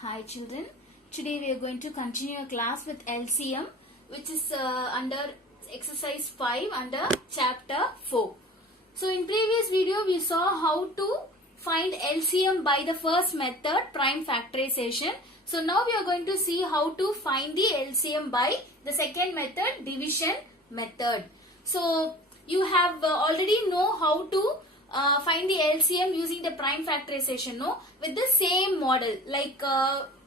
Hi children, today we are going to continue a class with LCM which is under exercise 5 under chapter 4. So in previous video we saw how to find LCM by the first method, prime factorization. So now we are going to see how to find the LCM by the second method, division method. So you have already know how to find the LCM using the prime factorization, no? With the same model, like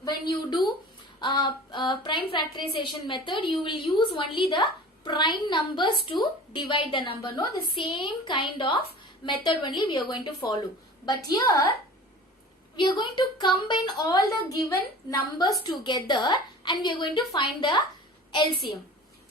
when you do prime factorization method, you will use only the prime numbers to divide the number, no? The same kind of method only we are going to follow. But here, we are going to combine all the given numbers together and we are going to find the LCM.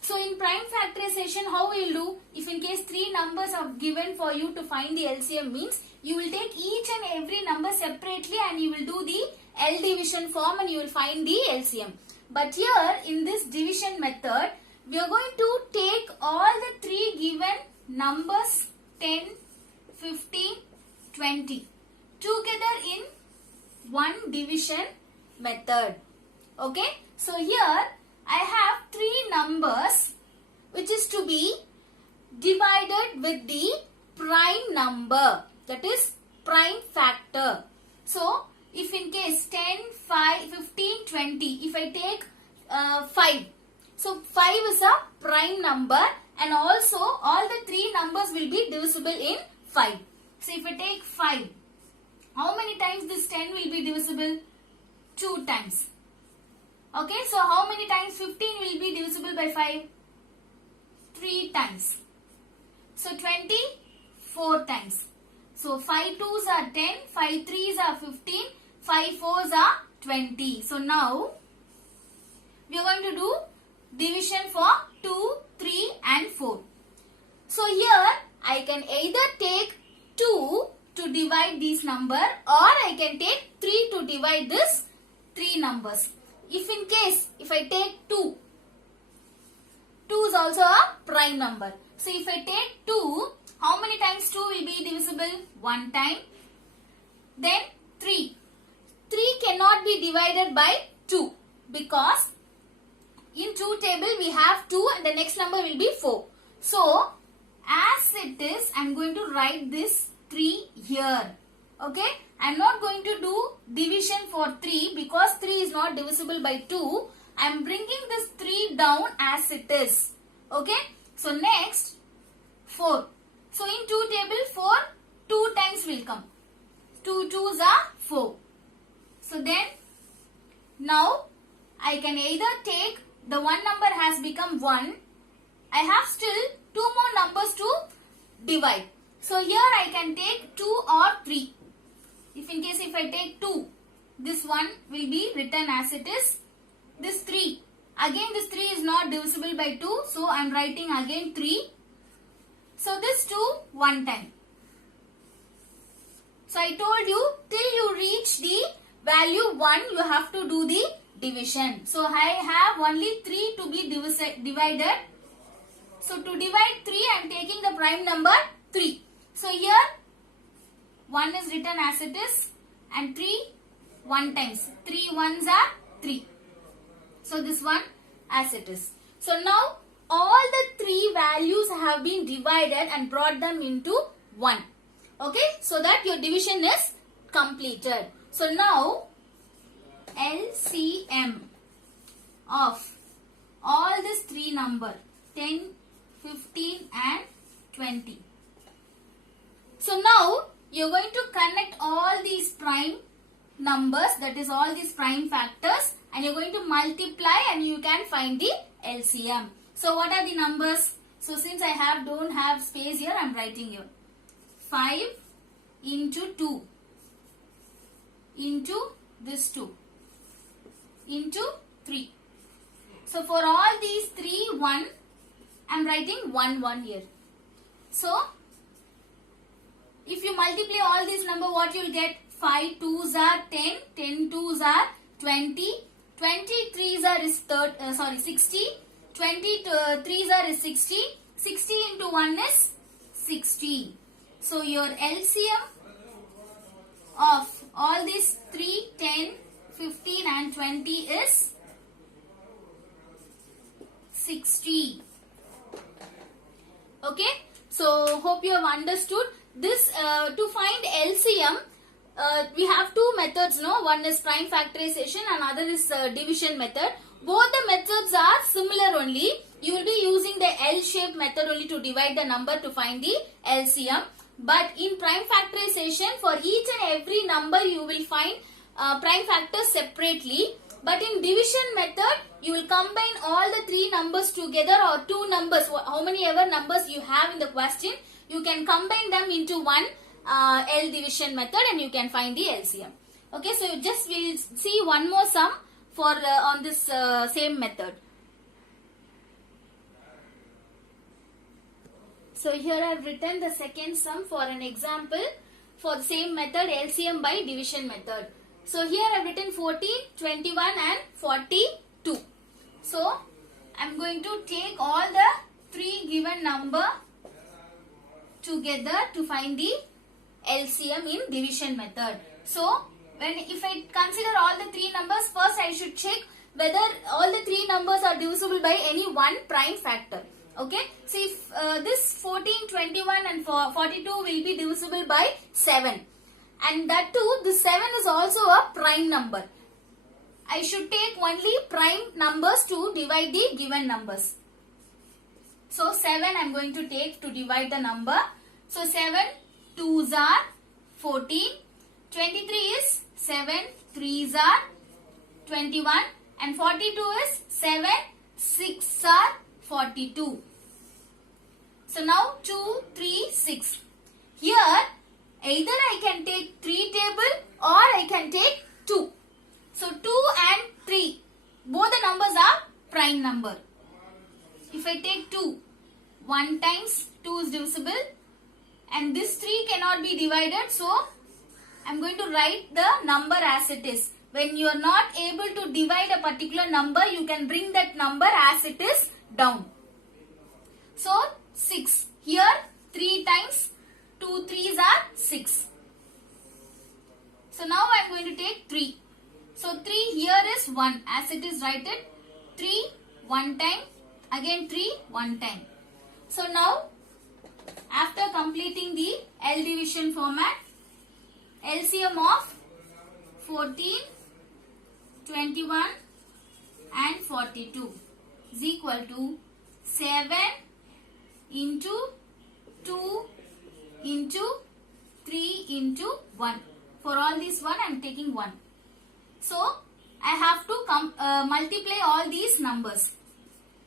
So in prime factorization, how we will do? If in case 3 numbers are given for you to find the LCM, means you will take each and every number separately and you will do the L division form and you will find the LCM. But here in this division method, we are going to take all the 3 given numbers 10, 15, 20 together in one division method. Okay. So here I have 3 numbers which is to be divided with the prime number, that is prime factor. So if in case 10, 5, 15, 20, if I take 5, so 5 is a prime number and also all the 3 numbers will be divisible in 5. So if I take 5, how many times this 10 will be divisible? 2 times. Okay, so how many times 15 will be divisible by 5? 3 times. So 20, 4 times. So 5 2s are 10, 5 3s are 15, 5 4s are 20. So now we are going to do division for 2, 3 and 4. So here I can either take 2 to divide this number or I can take 3 to divide this 3 numbers. If in case, if I take 2, 2 is also a prime number. So if I take 2, how many times 2 will be divisible? 1 time. Then 3. 3 cannot be divided by 2 because in 2 table we have 2 and the next number will be 4. So as it is, I am going to write this 3 here. Okay, I am not going to do division for 3 because 3 is not divisible by 2. I am bringing this 3 down as it is. Okay, so next 4. So in 2 table 4, 2 times will come. 2 2s are 4. So then now I can either take the one number has become 1. I have still 2 more numbers to divide. So here I can take 2 or 3. If in case if I take 2, this 1 will be written as it is. This 3, again this 3 is not divisible by 2, so I am writing again 3. So this 2, 1 time. So I told you, till you reach the value 1, you have to do the division. So I have only 3 to be divided. So to divide 3, I am taking the prime number 3. So here 1 is written as it is and 3 1 times. 3 1s are 3. So this one as it is. So now all the 3 values have been divided and brought them into 1. Okay, so that your division is completed. So now LCM of all these 3 number 10, 15 and 20. So now you are going to connect all these prime numbers, that is all these prime factors, and you are going to multiply and you can find the LCM. So what are the numbers? So since I don't have space here, I am writing here. 5 into 2 into this 2 into 3. So for all these 3, 1, I am writing 1 1 here. So if you multiply all these number, what you will get? 5 2s are 10, 10 2s are 20, 20 3s are 60, 20 3s are 60, 60 into 1 is 60. So your LCM of all these 3, 10, 15 and 20 is 60. Okay, so hope you have understood this. To find LCM, we have two methods, no? One is prime factorization and other is division method. Both the methods are similar only. You will be using the L-shaped method only to divide the number to find the LCM. But in prime factorization, for each and every number you will find prime factors separately. But in division method, you will combine all the three numbers together, or two numbers, how many ever numbers you have in the question, you can combine them into one L division method and you can find the LCM. Okay, so just we'll see one more sum for on this same method. So here I have written the second sum for an example for the same method, LCM by division method. So here I have written 14, 21 and 42. So I am going to take all the three given number together to find the LCM in division method. So if I consider all the three numbers, first I should check whether all the three numbers are divisible by any one prime factor. Okay, so if this 14, 21 and 42 will be divisible by 7. And that too, the 7 is also a prime number. I should take only prime numbers to divide the given numbers. So 7 I am going to take to divide the number. So 7 2s are 14. 23 is 7 3s are 21. And 42 is 7 6 are 42. So now 2, 3, 6. Here either I can take 3 table or I can take 2. So 2 and 3, both the numbers are prime number. If I take 2, 1 times 2 is divisible and this 3 cannot be divided. So I am going to write the number as it is. When you are not able to divide a particular number, you can bring that number as it is down. So 6. Here 3 times 2 3s are 6. So now I am going to take 3. So 3 here is 1 as it is written. 3 1 time, again 3 1 time. So now after completing the L division format, LCM of 14, 21 and 42 is equal to 7 into 2 into 3 into 1. For all this one I am taking 1. So I have to multiply all these numbers.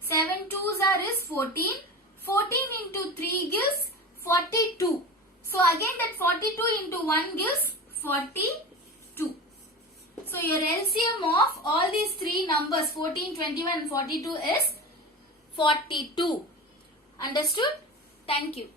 7 2s are is 14. 14 into 3 gives 42. So again that 42 into 1 gives 42. So your LCM of all these three numbers 14, 21 and 42 is 42. Understood? Thank you.